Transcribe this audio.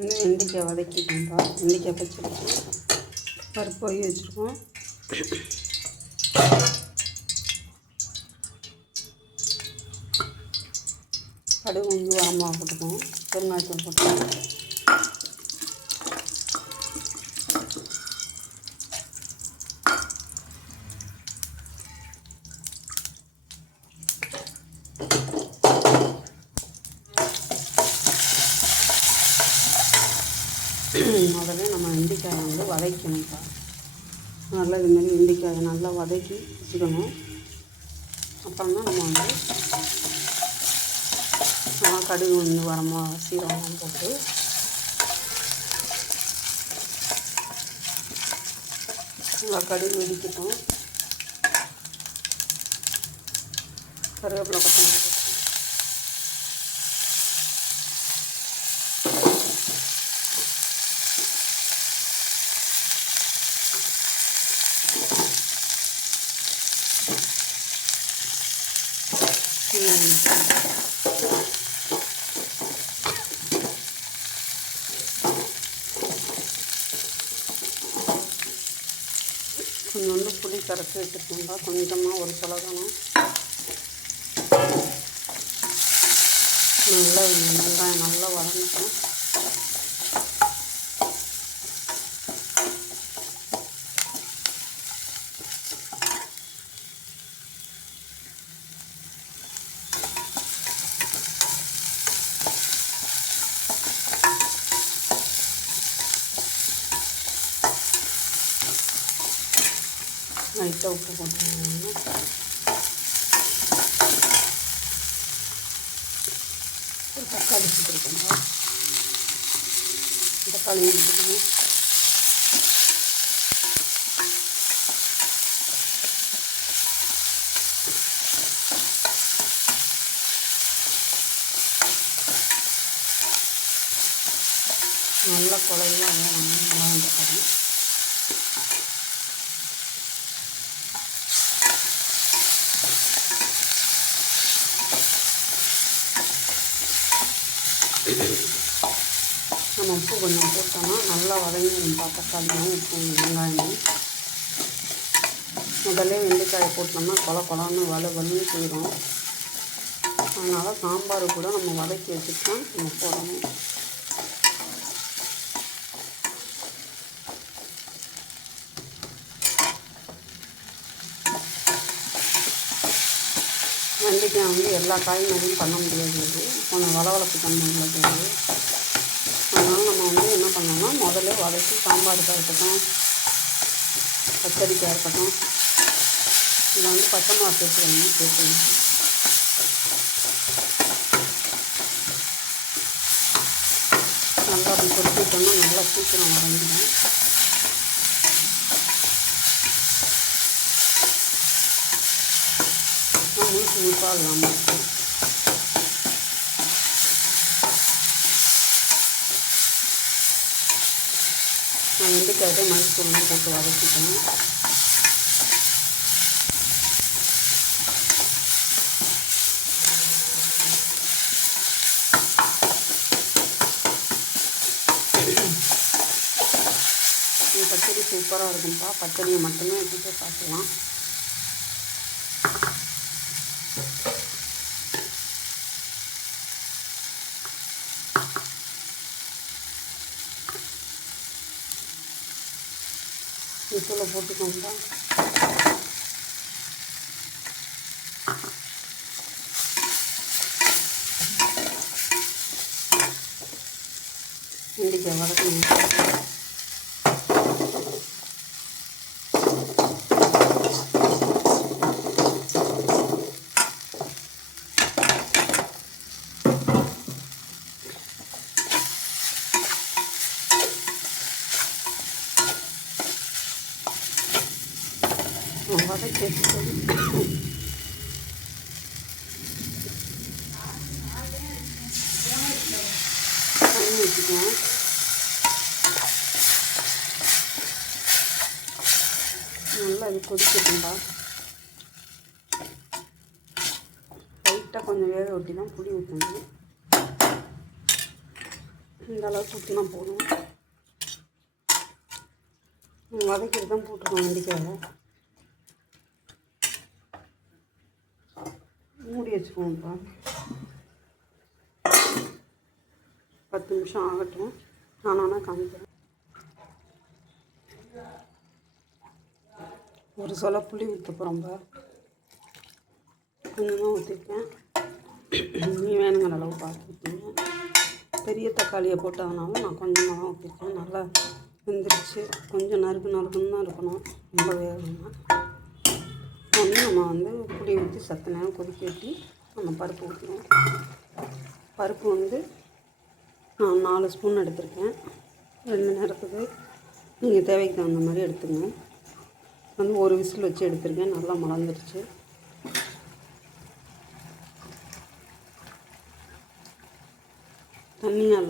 வெண்டைக்காய் வதக்கிட்டோம்ப்பா. வெண்டைக்காய் பச்சடிக்கு பருப்பு வகி வச்சுருக்கோம். கடுகு வந்து வரமாக போட்டுக்கோம். பெருங்காயத்தூள் போட்டுக்கோம். முதல்ல நம்ம வெண்டைக்காயை வந்து வதக்கணும்ப்பா. நல்லா இதுமாரி வெண்டைக்காயை நல்லா வதக்கி வச்சுக்கணும். அப்புறம் தான் நம்ம வந்து கடுகு வந்து வரமாக சீரகம் போட்டு நல்லா கடுகு வெடிக்கட்டும். கருவேப்பிலை கொத்தமல்லி போட்டு கொஞ்சோண்டு புளி கரைச்சி வச்சுருக்கோம்ப்பா. கொஞ்சமாக ஒரு சொலகணும். நல்லா வெங்காயம் நல்லா வதங்கட்டும். லைட்டாக உப்பு போட்டுக்கோங்க. ஒரு தக்காளி போட்டுருக்கோம்ப்பா. தக்காளி எடுத்துக்கணும். நல்லா குழையெல்லாம் வேணும். தக்காளி நம்ம உப்பு கொஞ்சம் போட்டோம்னா நல்லா வதங்கிடும்ப்பா. தக்காளியும் உப்பு வெங்காயமும் முதல்ல வெண்டைக்காயை போட்டோம்னா கொலன்னு வலுன்னு போயிடும். அதனால் சாம்பார் கூட நம்ம வதக்கி வச்சுட்டு தான் நம்ம போடணும். வெண்டைக்காய் வந்து எல்லா காய்கறியும் பண்ண முடியாது. கொஞ்சம் வளவளப்பு தன்மை உள்ளது. அதனால் நம்ம வந்து என்ன பண்ணோம்னா முதல்ல வதக்கி சாம்பாருக்காக இருக்கட்டும், பச்சடிக்காக இருக்கட்டும், இதை வந்து பச்சை மிளகா சேர்த்துக்கணும். நல்லா அப்படி கொட்டிட்டோம்னா நல்லா சீக்கிரம் வதங்கிடும். முழுசாக இல்லாமல் இருக்கும். நான் வெண்டைக்காய் மல்லித்தூள்லாம் போட்டு வதக்கிட்டேன். இந்த பச்சடி சூப்பராக இருக்கும்ப்பா. பச்சடியை மட்டுமே வச்சுட்டு சாப்பிடலாம். தூளை போட்டுக்கோங்க. வெண்டைக்காய் வதக்கணும். வதக்கி வச்சுக்குவோம். நல்லா இது கொதிக்கட்டும்பா. லைட்டாக கொஞ்சம் வேக ஊற்றி தான் புளி ஊற்றணும். இந்த அளவுக்கு ஊற்றினா போதும். வதக்கிட்டு தான் போட்டுருக்கோம் வெண்டைக்காயை. மூடி வச்சுக்குவோம். இப்போ 10 நிமிஷம் ஆகட்டும். நானானா காமிக்கிறேன். ஒரு சொல புளி ஊற்ற போகிறோம்ப. கொஞ்சமாக ஊற்றிருக்கேன். நீ வேணுங்கிற அளவு பார்த்து ஊற்றிங்க. பெரிய தக்காளியை போட்டதுனால நான் கொஞ்சமாக தான் ஊற்றிருக்கேன். நல்லா வெந்துருச்சு. கொஞ்சம் நறுக்குன்னு தான் இருக்கணும், ரொம்ப வேகணும். நம்ம புளி ஊற்றி சத்து நேரம் கொதிக்க ஊற்றி நம்ம பருப்பு ஊற்றணும். பருப்பு நான் 4 ஸ்பூன் எடுத்திருக்கேன். 2 நேரத்துக்கு நீங்கள் தேவைக்கு தகுந்த மாதிரி எடுத்துங்க. ஒரு விசில் வச்சு எடுத்திருக்கேன். நல்லா மலர்ந்துருச்சு. தண்ணியாக